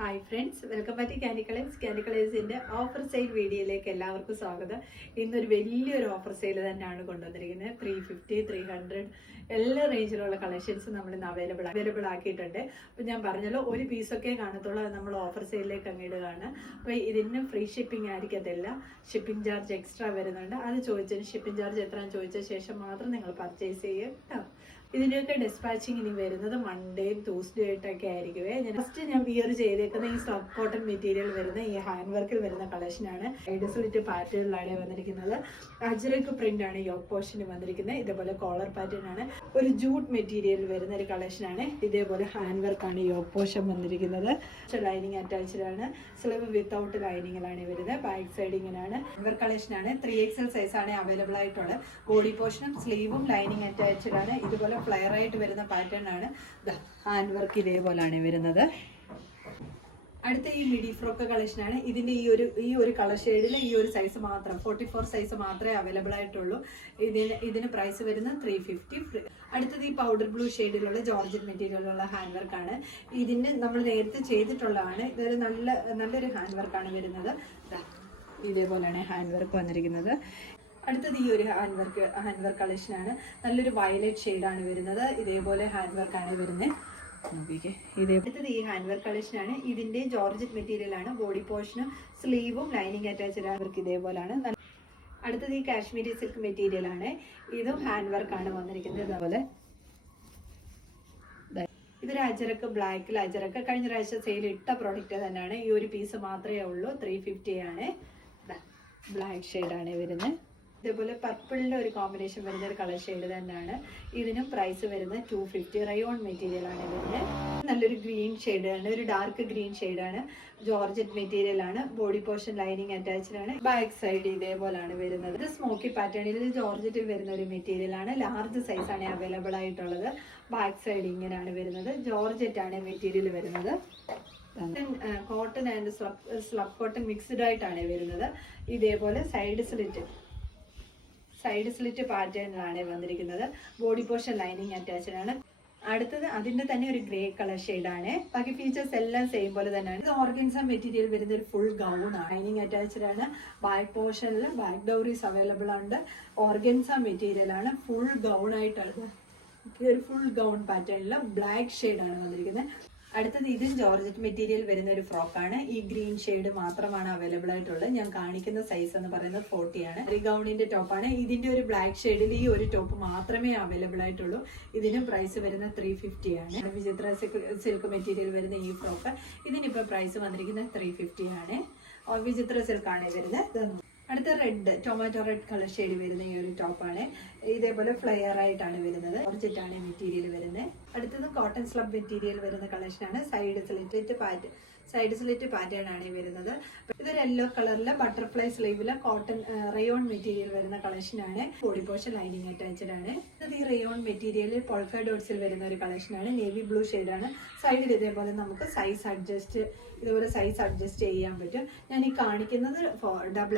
Hi friends, welcome back to candy colours. Candy കളേഴ്സിൻ്റെ offer sale വീഡിയോയിലേക്ക് എല്ലാവർക്കും സ്വാഗതം. ഇന്നൊരു വലിയൊരു ഓഫർ സെയിൽ തന്നെയാണ് കൊണ്ടുവന്നിരിക്കുന്നത്. 350, 300 എല്ലാ റേഞ്ചിലുള്ള കളക്ഷൻസ് നമ്മൾ ഇന്ന് അവൈലബിൾ ആക്കിയിട്ടുണ്ട്. അപ്പോൾ ഞാൻ പറഞ്ഞല്ലോ, ഒരു പീസൊക്കെ കാണത്തുള്ളൂ, അത് നമ്മൾ ഓഫർ സെയിലിലേക്ക് അങ്ങിടുകയാണ്. അപ്പോൾ ഇതിന് ഫ്രീ ഷിപ്പിംഗ് ആയിരിക്കത്തില്ല, ഷിപ്പിംഗ് ചാർജ് എക്സ്ട്രാ വരുന്നുണ്ട്. അത് ചോദിച്ചതിന് ഷിപ്പിംഗ് ചാർജ് എത്രയാണെന്ന് ചോദിച്ച ശേഷം മാത്രം നിങ്ങൾ പർച്ചേസ് ചെയ്യുക കേട്ടോ. ഇതിൻ്റെയൊക്കെ ഡിസ്പാച്ചിങ് ഇനി വരുന്നത് മൺഡേയും ട്യൂസ്ഡേ ആയിട്ടൊക്കെ ആയിരിക്കുമേ. ഫസ്റ്റ് ഞാൻ വിയർ ചെയ്തേക്കുന്ന ഈ സോഫ്റ്റ് കോട്ടൺ മെറ്റീരിയൽ വരുന്ന ഈ ഹാൻഡ് വർക്കിൽ വരുന്ന കളക്ഷനാണ്. ഐഡസ്ലിറ്റ് പാറ്റേണിലാണ് വന്നിരിക്കുന്നത്. അജ്രക്ക് പ്രിന്റ് ആണ് യോക്ക് പോർഷന് വന്നിരിക്കുന്നത്. ഇതേപോലെ കോളർ പാറ്റേൺ ആണ്. ഒരു ജൂട്ട് മെറ്റീരിയൽ വരുന്ന ഒരു കളക്ഷനാണ്. ഇതേപോലെ ഹാൻഡ് വർക്കാണ് യോക്ക് പോർഷൻ വന്നിരിക്കുന്നത്. ലൈനിങ് അറ്റാച്ച്ഡ് ആണ്. സ്ലീവ് വിത്തൗട്ട് ലൈനിങ്ങിലാണ് വരുന്നത്. ബാക്ക് സൈഡ് ഇങ്ങനെയാണ്. ഹാൻഡ് വർക്ക് കളക്ഷനാണ്. 3XL സൈസ് ആണ് അവൈലബിൾ ആയിട്ടുള്ളത്. ബോഡി പോർഷനും സ്ലീവും ലൈനിങ് അറ്റാച്ച്ഡ് ആണ്. ഇതുപോലെ ഫ്ലെയർ ആയിട്ട് വരുന്ന പാറ്റേൺ ആണ്. ഹാൻഡ് വർക്ക് ഇതേപോലെയാണ് വരുന്നത്. അടുത്ത ഈ മിഡി ഫ്രോക്ക് കളക്ഷനാണ്. ഇതിന്റെ ഈ ഒരു കളർ ഷെയ്ഡിൽ ഈ ഒരു സൈസ് മാത്രം 44 സൈസ് മാത്രമേ അവൈലബിൾ ആയിട്ടുള്ളൂ. ഇതിന് പ്രൈസ് വരുന്നത് 350. അടുത്തത് ഈ പൗഡർ ബ്ലൂ ഷെയ്ഡിലുള്ള ജോർജറ്റ് മെറ്റീരിയലുള്ള ഹാൻഡ് വർക്കാണ്. ഇതിന് നമ്മൾ നേരത്തെ ചെയ്തിട്ടുള്ളതാണ്. ഇതൊരു നല്ലൊരു ഹാൻഡ് വർക്കാണ് വരുന്നത്. ഇതേപോലെയാണ് ഹാൻഡ് വർക്ക് വന്നിരിക്കുന്നത്. അടുത്തത് ഈ ഒരു ഹാൻഡ് വർക്ക് കളക്ഷനാണ്. നല്ലൊരു വയലറ്റ് ഷെയ്ഡാണ് വരുന്നത്. ഇതേപോലെ ഹാൻഡ് വർക്കാണ് വരുന്നത്. അടുത്തത് ഈ ഹാൻഡ് വർക്ക് കളക്ഷനാണ്. ഇതിന്റെ ജോർജറ്റ് മെറ്റീരിയൽ ആണ്. ബോഡി പോർഷനും സ്ലീവും ലൈനിങ് അറ്റാച്ച്ഡ് വർക്ക് ഇതേപോലെയാണ്. അടുത്തത് ഈ കാശ്മീരി സിൽക്ക് മെറ്റീരിയൽ ആണ്. ഇതും ഹാൻഡ് വർക്കാണ് വന്നിരിക്കുന്നത്. ഇതേപോലെ ഇതൊരു അജരക്ക്, ബ്ലാക്കിൽ അജരക്ക് കഴിഞ്ഞ പ്രാവശ്യം സെയിൽ ഇട്ട പ്രോഡക്റ്റ് തന്നെയാണ്. ഈ ഒരു പീസ് മാത്രമേ ഉള്ളൂ. 350 ആണ്. ബ്ലാക്ക് ഷെയ്ഡാണ് വരുന്നത്. ഇതേപോലെ പർപ്പിളിന്റെ ഒരു കോമ്പിനേഷൻ വരുന്ന ഒരു കളർ ഷെയ്ഡ് തന്നെയാണ്. ഇതിനും പ്രൈസ് വരുന്നത് 250. റയോൺ മെറ്റീരിയൽ ആണ് വരുന്നത്. നല്ലൊരു ഗ്രീൻ ഷെയ്ഡാണ്, ഒരു ഡാർക്ക് ഗ്രീൻ ഷെയ്ഡാണ്. ജോർജറ്റ് മെറ്റീരിയൽ ആണ്. ബോഡി പോർഷൻ ലൈനിങ് അറ്റാച്ച്ഡ് ആണ്. ബാക്ക് സൈഡ് ഇതേപോലെയാണ് വരുന്നത്. ഇത് സ്മോക്കി പാറ്റേണിൽ ജോർജറ്റിൽ വരുന്ന ഒരു മെറ്റീരിയൽ ആണ്. ലാർജ് സൈസ് ആണ് അവൈലബിൾ ആയിട്ടുള്ളത്. ബാക്ക് സൈഡ് ഇങ്ങനെയാണ് വരുന്നത്. ജോർജറ്റ് ആണ് മെറ്റീരിയൽ വരുന്നത്. Cotton and slub cotton mixed ആയിട്ടാണ് വരുന്നത്. ഇതേപോലെ സൈഡ് സ്ലിറ്റ് പാറ്റേണിലാണ് വന്നിരിക്കുന്നത്. ബോഡി പോർഷൻ ലൈനിങ് അറ്റാച്ച്ഡ് ആണ്. അടുത്തത് അതിന്റെ തന്നെ ഒരു ഗ്രേ കളർ ഷെയ്ഡാണ്. ബാക്കി ഫീച്ചേഴ്സ് എല്ലാം സെയിം പോലെ തന്നെയാണ്. ഇത് ഓർഗൻസ മെറ്റീരിയൽ വരുന്ന ഒരു ഫുൾ ഗൗൺ ആണ്. ലൈനിങ് അറ്റാച്ച്ഡ് ആണ്. ബാക്ക് പോർഷനിൽ ബാക്ക് ഡൗറീസ് അവൈലബിൾ ഉണ്ട്. ഓർഗൻസ മെറ്റീരിയൽ ആണ്. ഫുൾ ഗൗൺ ആയിട്ടാണ്. ഒരു ഫുൾ ഗൗൺ പാറ്റേണിൽ ബ്ലാക്ക് ഷെയ്ഡാണ് വന്നിരിക്കുന്നത്. അടുത്തത് ഇതും ജോർജറ്റ് മെറ്റീരിയൽ വരുന്ന ഒരു ഫ്രോക്കാണ്. ഈ ഗ്രീൻ ഷെയ്ഡ് മാത്രമാണ് അവൈലബിൾ ആയിട്ടുള്ളത്. ഞാൻ കാണിക്കുന്ന സൈസ് എന്ന് പറയുന്നത് 40 ആണ്. ഈ ഗൗണിന്റെ ടോപ്പാണ്. ഇതിന്റെ ഒരു ബ്ലാക്ക് ഷെയ്ഡിൽ ഈ ഒരു ടോപ്പ് മാത്രമേ അവൈലബിൾ ആയിട്ടുള്ളൂ. ഇതിനും പ്രൈസ് വരുന്നത് 350 ആണ്. വിചിത്ര സിൽക്ക് മെറ്റീരിയൽ വരുന്ന ഈ ഫ്രോക്ക് ഇതിനിപ്പോൾ പ്രൈസ് വന്നിരിക്കുന്നത് 350 ആണ്. വിചിത്ര സിൽക്കാണ് വരുന്നത്. അടുത്ത red, tomato red colour shade വരുന്ന ഈ ഒരു ടോപ്പാണ്. ഇതേപോലെ ഫ്ലെയർ ആയിട്ടാണ് വരുന്നത്. ജോർജറ്റ് ആണ് മെറ്റീരിയൽ വരുന്നത്. അടുത്തത് കോട്ടൺ സ്ലബ് മെറ്റീരിയൽ വരുന്ന കളക്ഷനാണ്. സൈഡ് സ്ലിറ്റ് പാറ്റേൺ ആണ് വരുന്നത്. ഇതൊരു യെല്ലോ കളറിലെ ബട്ടർഫ്ലൈ സ്ലീവിലെ കോട്ടൺ റയോൺ മെറ്റീരിയൽ വരുന്ന കളക്ഷനാണ്. ബോഡി പോർഷൻ ലൈനിങ് അറ്റാച്ച്ഡ് ആണ്. ഇത് ഈ റയോൺ മെറ്റീരിയൽ പോൾക്ക ഡോട്ട്സിൽ വരുന്ന ഒരു കളക്ഷനാണ്. നേവി ബ്ലൂ ഷെയ്ഡാണ്. സൈഡിൽ ഇതേപോലെ നമുക്ക് സൈസ് അഡ്ജസ്റ്റ് ചെയ്യാൻ പറ്റും. ഞാൻ ഈ കാണിക്കുന്നത് ഡബിൾ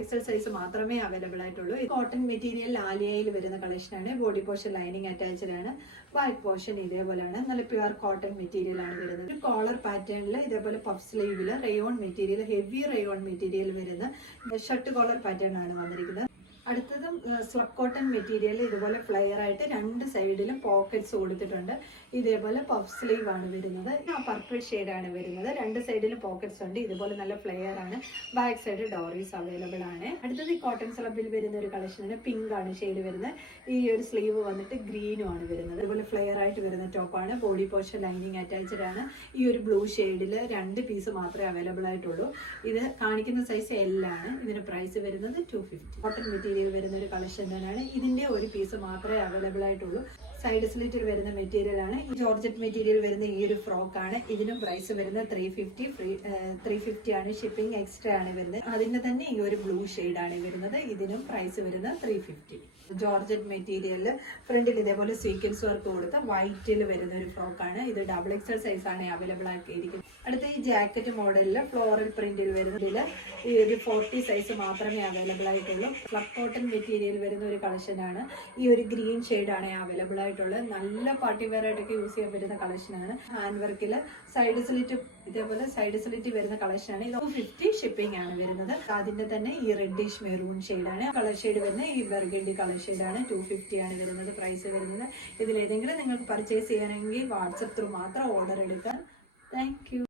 എക്സൽ സൈസ് മാത്രമേ അവൈലബിൾ ആയിട്ടുള്ളൂ. കോട്ടൺ മെറ്റീരിയൽ ആലിയയിൽ വരുന്ന കളക്ഷനാണ്. ബോഡി പോർഷൻ ലൈനിങ് അറ്റാച്ച്ഡ് ആണ്. ബാക്ക് പോർഷൻ ഇതേപോലെയാണ്. നല്ല പ്യുവർ കോട്ടൺ മെറ്റീരിയൽ ആണ് വരുന്നത്. ഒരു കോളർ പാറ്റേണിൽ ഇതേപോലെ പഫ് സ്ലീവിൽ rayon material, heavy rayon material വരുന്ന ഷർട്ട് കോളർ പാറ്റേൺ ആണ് വന്നിരിക്കുന്നത്. അടുത്തതും സ്ലബ് കോട്ടൺ മെറ്റീരിയൽ ഇതുപോലെ ഫ്ലെയർ ആയിട്ട് രണ്ട് സൈഡിലും പോക്കറ്റ്സ് കൊടുത്തിട്ടുണ്ട്. ഇതേപോലെ പഫ് സ്ലീവ് ആണ് വരുന്നത്. പർപ്പിൾ ഷെയ്ഡാണ് വരുന്നത്. രണ്ട് സൈഡിലും പോക്കറ്റ്സ് ഉണ്ട്. ഇതുപോലെ നല്ല ഫ്ലെയർ ആണ്. ബാക്ക് സൈഡ് ഡോറീസ് അവൈലബിൾ ആണ്. അടുത്തത് ഈ കോട്ടൺ സ്ലബിൽ വരുന്ന ഒരു കളക്ഷനാണ്. പിങ്ക് ആണ് ഷെയ്ഡ് വരുന്നത്. ഈ ഒരു സ്ലീവ് വന്നിട്ട് ഗ്രീനും ആണ് വരുന്നത്. അതുപോലെ ഫ്ലെയർ ആയിട്ട് വരുന്ന ടോപ്പാണ്. ബോഡി പോർഷൻ ലൈനിങ് അറ്റാച്ച്ഡ് ആണ്. ഈ ഒരു ബ്ലൂ ഷെയ്ഡിൽ 2 പീസ് മാത്രമേ അവൈലബിൾ ആയിട്ടുള്ളൂ. ഇത് കാണിക്കുന്ന സൈസ് L ആണ്. ഇതിന് പ്രൈസ് വരുന്നത് 250. കോട്ടൺ മെറ്റീരിയൽ വരുന്ന ഒരു കളക്ഷൻ തന്നെയാണ്. ഇതിന്റെ ഒരു പീസ് മാത്രമേ അവൈലബിൾ ആയിട്ടുള്ളൂ. സൈഡ് സ്ലിറ്റിൽ വരുന്ന മെറ്റീരിയൽ ആണ്. ജോർജറ്റ് മെറ്റീരിയൽ വരുന്ന ഈ ഒരു ഫ്രോക്ക് ആണ്. ഇതിനും പ്രൈസ് വരുന്നത് 350 ആണ്. ഷിപ്പിംഗ് എക്സ്ട്രാ ആണ് വരുന്നത്. അതിന്റെ തന്നെ ഈ ഒരു ബ്ലൂ ഷെയ്ഡ് ആണ് വരുന്നത്. ഇതിനും പ്രൈസ് വരുന്നത് 350. ജോർജറ്റ് മെറ്റീരിയലിൽ ഫ്രണ്ടിൽ ഇതേപോലെ സീക്വൻസ് വർക്ക് കൊടുത്ത വൈറ്റിൽ വരുന്ന ഒരു ഫ്രോക്കാണ്. ഇത് ഡബിൾ എക്സൽ സൈസ് ആണ് അവൈലബിൾ ആക്കിയിരിക്കുന്നത്. അടുത്ത ഈ ജാക്കറ്റ് മോഡലിൽ ഫ്ലോറൽ പ്രിന്റിൽ വരുന്നതിൽ ഈ ഒരു 40 സൈസ് മാത്രമേ അവൈലബിൾ ആയിട്ടുള്ളൂ. ഫ്ലപ്പ് കോട്ടൺ മെറ്റീരിയൽ വരുന്ന ഒരു കളക്ഷനാണ്. ഈ ഒരു ഗ്രീൻ ഷെയ്ഡാണ് അവൈലബിൾ ആയിട്ടുള്ളത്. നല്ല പാർട്ടി വെയർ ആയിട്ടൊക്കെ യൂസ് ചെയ്യാൻ പറ്റുന്ന കളക്ഷനാണ്. ഹാൻഡ് വർക്കിൽ സൈഡ് സ്ലിറ്റ് ഇതേപോലെ സൈഡ് സ്ലിറ്റ് വരുന്ന കളക്ഷനാണ്. ഇത് 250 ഷിപ്പിംഗ് ആണ് വരുന്നത്. അതിന്റെ തന്നെ ഈ റെഡിഷ് മെറൂൺ ഷെയ്ഡാണ് കളർ ഷെയ്ഡ് വരുന്നത്. ഈ ബർഗണ്ടി കളർ ഷെയ്ഡാണ് 250 ആണ് വരുന്നത് പ്രൈസ് വരുന്നത്. ഇതിലേതെങ്കിലും നിങ്ങൾക്ക് പർച്ചേസ് ചെയ്യണമെങ്കിൽ വാട്സപ്പ് ത്രൂ മാത്രം ഓർഡർ എടുക്കാം. Thank you.